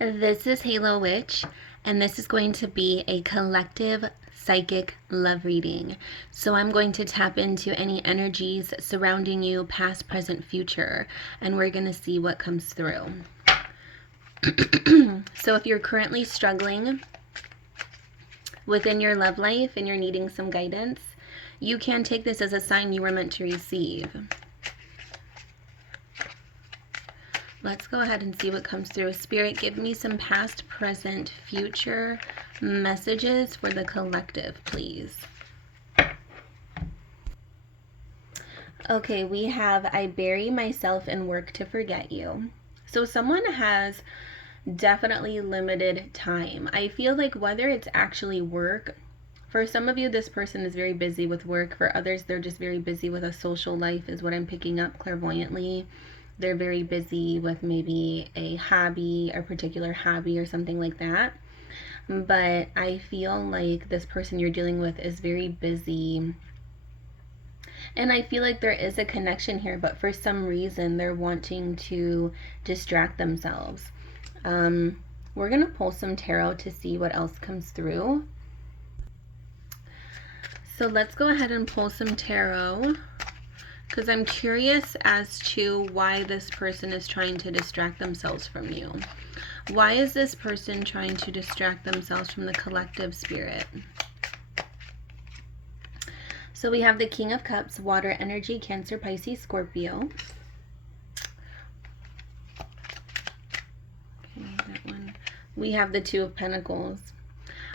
This is Halo Witch, and this is going to be a collective psychic love reading. So I'm going to tap into any energies surrounding you, past, present, future, and we're going to see what comes through. So if you're currently struggling within your love life and you're needing some guidance, you can take this as a sign you were meant to receive. Let's go ahead and see what comes through. Spirit, give me some past, present, future messages for the collective, please. Okay, we have I bury myself and work to forget you. So someone has definitely limited time. I feel like whether it's actually work, for some of you, this person is very busy with work. For others, they're just very busy with a social life, is what I'm picking up clairvoyantly. They're very busy with maybe a hobby, a particular hobby or something like that. But I feel like this person you're dealing with is very busy. And I feel like there is a connection here, but for some reason they're wanting to distract themselves. We're going to pull some tarot to see what else comes through. So let's go ahead and pull some tarot, because I'm curious as to why this person is trying to distract themselves from you. Why is this person trying to distract themselves from the collective spirit? So we have the King of Cups, water energy, Cancer, Pisces, Scorpio. Okay, that one. We have the Two of Pentacles.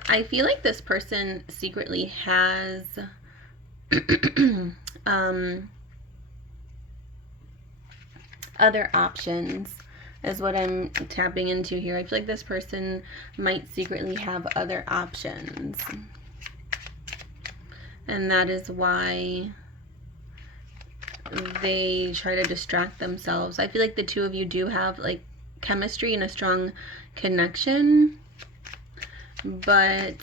I feel like this person secretly has other options, is what I'm tapping into here. I feel like this person might secretly have other options. And that is why they try to distract themselves. I feel like the two of you do have like chemistry and a strong connection, but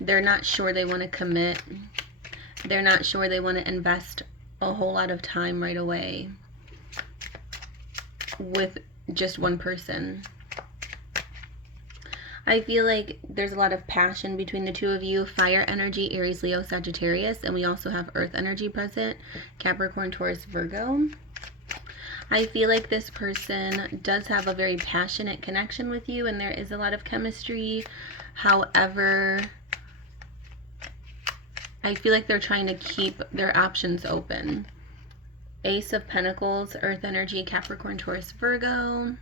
they're not sure they want to commit. They're not sure they want to invest a whole lot of time right away with just one person. I feel like there's a lot of passion between the two of you. Fire energy, Aries, Leo, Sagittarius, and we also have earth energy present, Capricorn, Taurus, Virgo. I feel like this person does have a very passionate connection with you, and there is a lot of chemistry. However, I feel like they're trying to keep their options open. Ace of Pentacles, earth energy, Capricorn, Taurus, Virgo.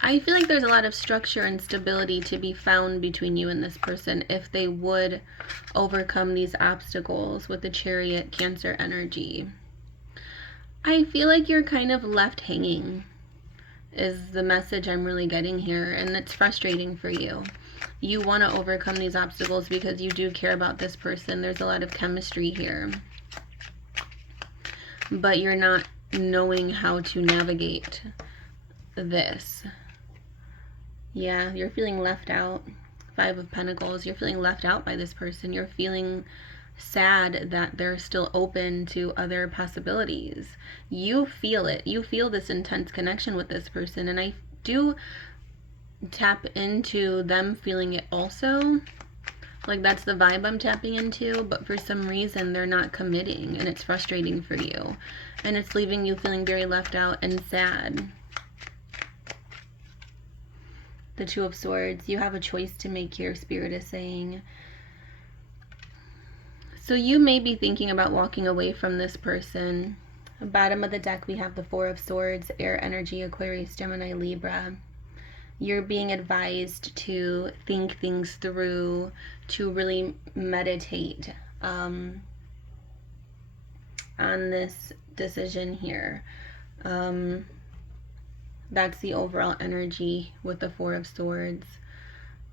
I feel like there's a lot of structure and stability to be found between you and this person if they would overcome these obstacles with the Chariot, Cancer energy. I feel like you're kind of left hanging is the message I'm really getting here, and it's frustrating for you. You want to overcome these obstacles because you do care about this person. There's a lot of chemistry here, but you're not knowing how to navigate this. Yeah, you're feeling left out. Five of Pentacles, you're feeling left out by this person. You're feeling sad that they're still open to other possibilities. You feel it. You feel this intense connection with this person, and I do tap into them feeling it also. Like, that's the vibe I'm tapping into, but for some reason they're not committing, and it's frustrating for you, and it's leaving you feeling very left out and sad. The Two of Swords, you have a choice to make here, Spirit is saying. So you may be thinking about walking away from this person. Bottom of the deck, we have the Four of Swords, air energy, Aquarius, Gemini, Libra. You're being advised to think things through, to really meditate on this decision here. That's the overall energy with the Four of Swords.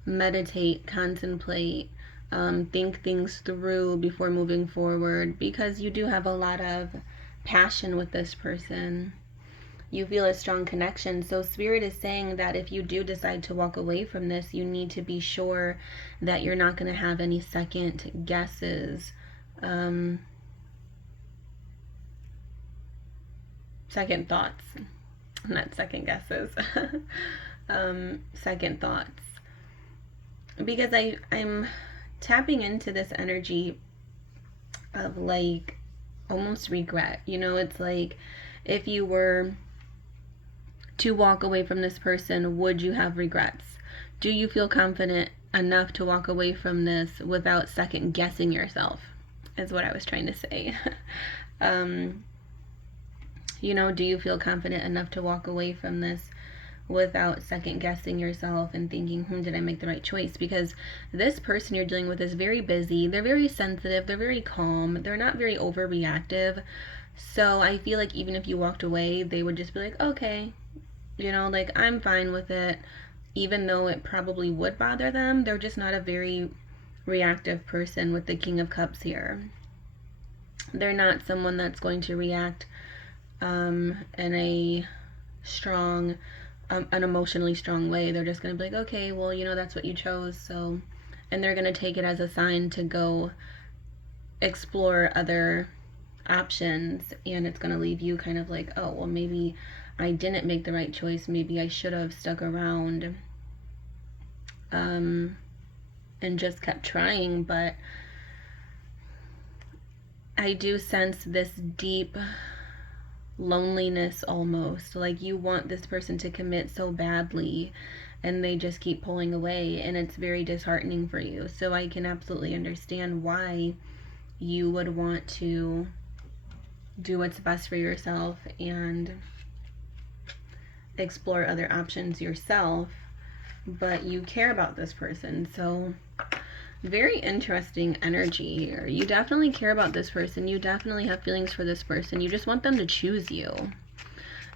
Meditate, contemplate, think things through before moving forward, because you do have a lot of passion with this person. You feel a strong connection. So Spirit is saying that if you do decide to walk away from this, you need to be sure that you're not going to have any second guesses. second thoughts, not second guesses. Second thoughts, because I'm tapping into this energy of like almost regret. You know, it's like if you were to walk away from this person, would you have regrets? Do you feel confident enough to walk away from this without second guessing yourself? Is what I was trying to say. You know, do you feel confident enough to walk away from this without second guessing yourself and thinking, did I make the right choice? Because this person you're dealing with is very busy. They're very sensitive. They're very calm. They're not very overreactive. So I feel like even if you walked away, they would just be like, okay, you know, like I'm fine with it. Even though it probably would bother them, they're just not a very reactive person with the King of Cups here. They're not someone that's going to react in a strong, an emotionally strong way. They're just going to be like, okay, well, you know, that's what you chose. So, and they're going to take it as a sign to go explore other options. And it's going to leave you kind of like, oh, well, maybe I didn't make the right choice. Maybe I should have stuck around and just kept trying. But I do sense this deep loneliness almost, like you want this person to commit so badly and they just keep pulling away, and it's very disheartening for you. So I can absolutely understand why you would want to do what's best for yourself and explore other options yourself, but you care about this person. So very interesting energy here. You definitely care about this person. You definitely have feelings for this person. You just want them to choose you,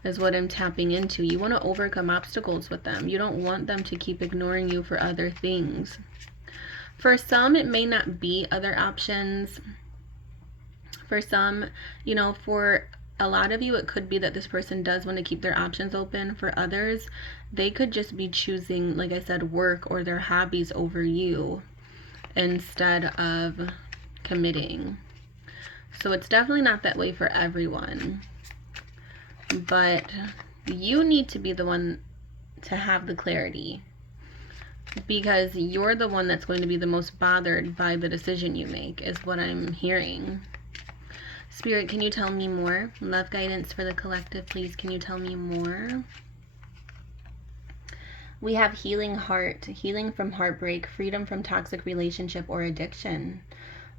is what I'm tapping into. You want to overcome obstacles with them. You don't want them to keep ignoring you for other things. For some, it may not be other options. For some, you know, for a lot of you, it could be that this person does want to keep their options open. For others, they could just be choosing, like I said, work or their hobbies over you instead of committing. So it's definitely not that way for everyone, but you need to be the one to have the clarity, because you're the one that's going to be the most bothered by the decision you make, is what I'm hearing. Spirit, can you tell me more? Love guidance for the collective, please. Can you tell me more? We have healing heart, healing from heartbreak, freedom from toxic relationship or addiction.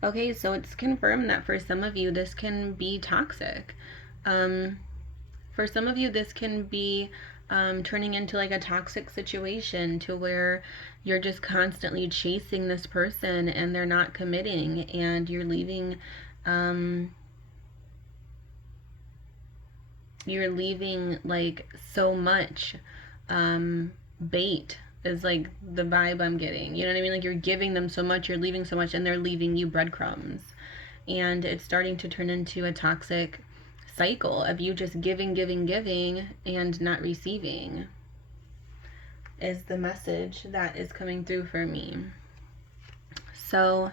Okay, so it's confirmed that for some of you, this can be toxic. For some of you, this can be turning into like a toxic situation to where you're just constantly chasing this person and they're not committing, and you're leaving like so much bait is like the vibe I'm getting. You know what I mean? Like you're giving them so much, you're leaving so much, and they're leaving you breadcrumbs. And it's starting to turn into a toxic cycle of you just giving and not receiving, is the message that is coming through for me. So,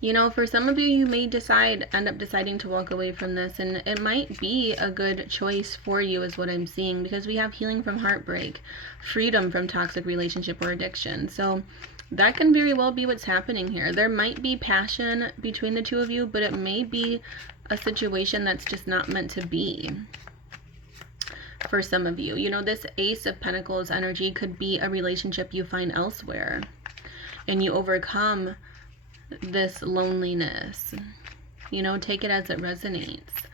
you know, for some of you, you may end up deciding to walk away from this, and it might be a good choice for you, is what I'm seeing, because we have healing from heartbreak, freedom from toxic relationship or addiction. So that can very well be what's happening here. There might be passion between the two of you, but it may be a situation that's just not meant to be for some of you. You know, this Ace of Pentacles energy could be a relationship you find elsewhere, and you overcome this loneliness. You know, take it as it resonates.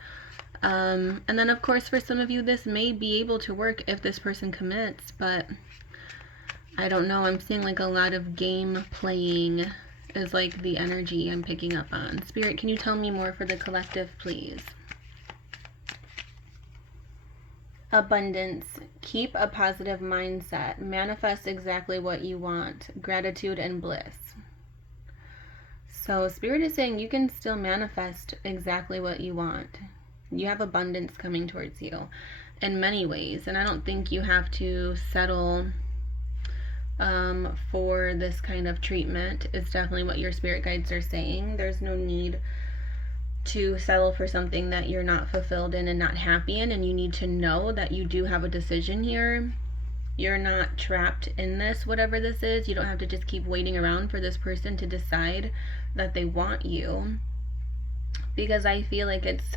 And then of course for some of you, this may be able to work if this person commits, but I don't know. I'm seeing like a lot of game playing is like the energy I'm picking up on. Spirit, can you tell me more for the collective, please? Abundance. Keep a positive mindset. Manifest exactly what you want. Gratitude and bliss. So Spirit is saying you can still manifest exactly what you want. You have abundance coming towards you in many ways, and I don't think you have to settle for this kind of treatment. It's definitely what your spirit guides are saying. There's no need to settle for something that you're not fulfilled in and not happy in, and you need to know that you do have a decision here. You're not trapped in this, whatever this is. You don't have to just keep waiting around for this person to decide that they want you, because I feel like it's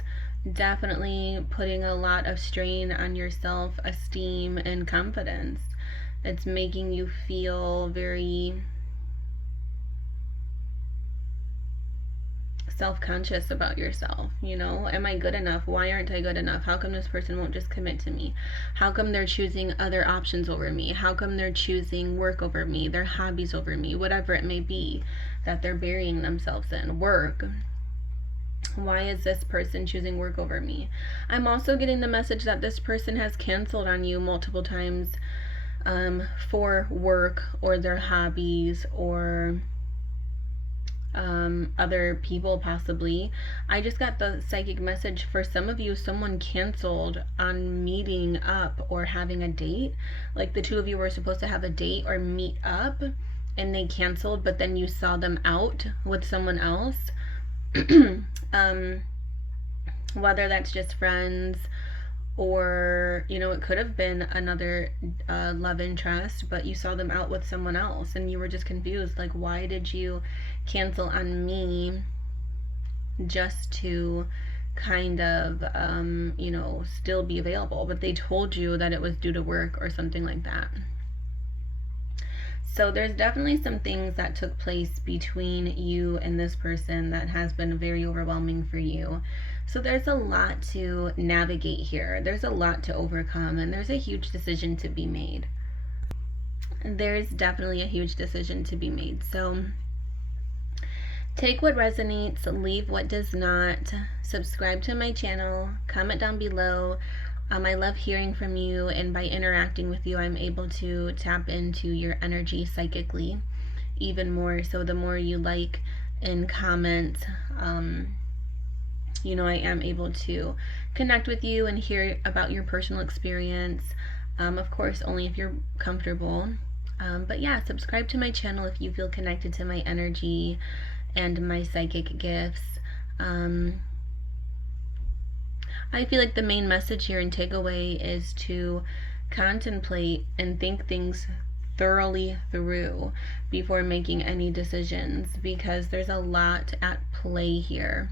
definitely putting a lot of strain on your self-esteem and confidence. It's making you feel very self-conscious about yourself. Am I good enough? Why aren't I good enough? How come this person won't just commit to me? How come they're choosing other options over me? How come they're choosing work over me, their hobbies over me, whatever it may be that they're burying themselves in? Work. Why is this person choosing work over me? I'm also getting the message that this person has canceled on you multiple times for work or their hobbies or other people possibly. I just got the psychic message for some of you, someone canceled on meeting up or having a date. Like the two of you were supposed to have a date or meet up and they canceled, but then you saw them out with someone else. Whether that's just friends or it could have been another love interest, but you saw them out with someone else and you were just confused, like, why did you cancel on me just to kind of still be available, but they told you that it was due to work or something like that. So there's definitely some things that took place between you and this person that has been very overwhelming for you. So there's a lot to navigate here. There's a lot to overcome, and there's a huge decision to be made. There's definitely a huge decision to be made. So take what resonates, leave what does not. Subscribe to my channel, comment down below. I love hearing from you, and by interacting with you, I'm able to tap into your energy psychically even more. So the more you like and comment, I am able to connect with you and hear about your personal experience. Of course, only if you're comfortable. But yeah, subscribe to my channel if you feel connected to my energy and my psychic gifts. I feel like the main message here and takeaway is to contemplate and think things thoroughly through before making any decisions, because there's a lot at play here.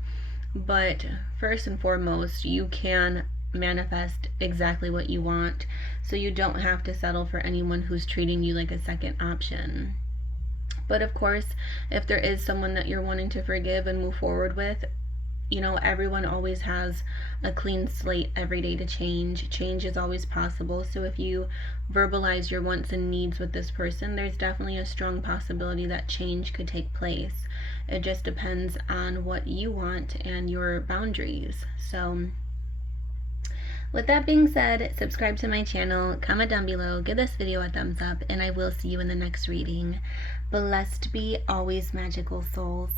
But first and foremost, you can manifest exactly what you want, so you don't have to settle for anyone who's treating you like a second option. But of course, if there is someone that you're wanting to forgive and move forward with, everyone always has a clean slate every day to change. Change is always possible. So if you verbalize your wants and needs with this person, there's definitely a strong possibility that change could take place. It just depends on what you want and your boundaries. So with that being said, subscribe to my channel, comment down below, give this video a thumbs up, and I will see you in the next reading. Blessed be always, magical souls.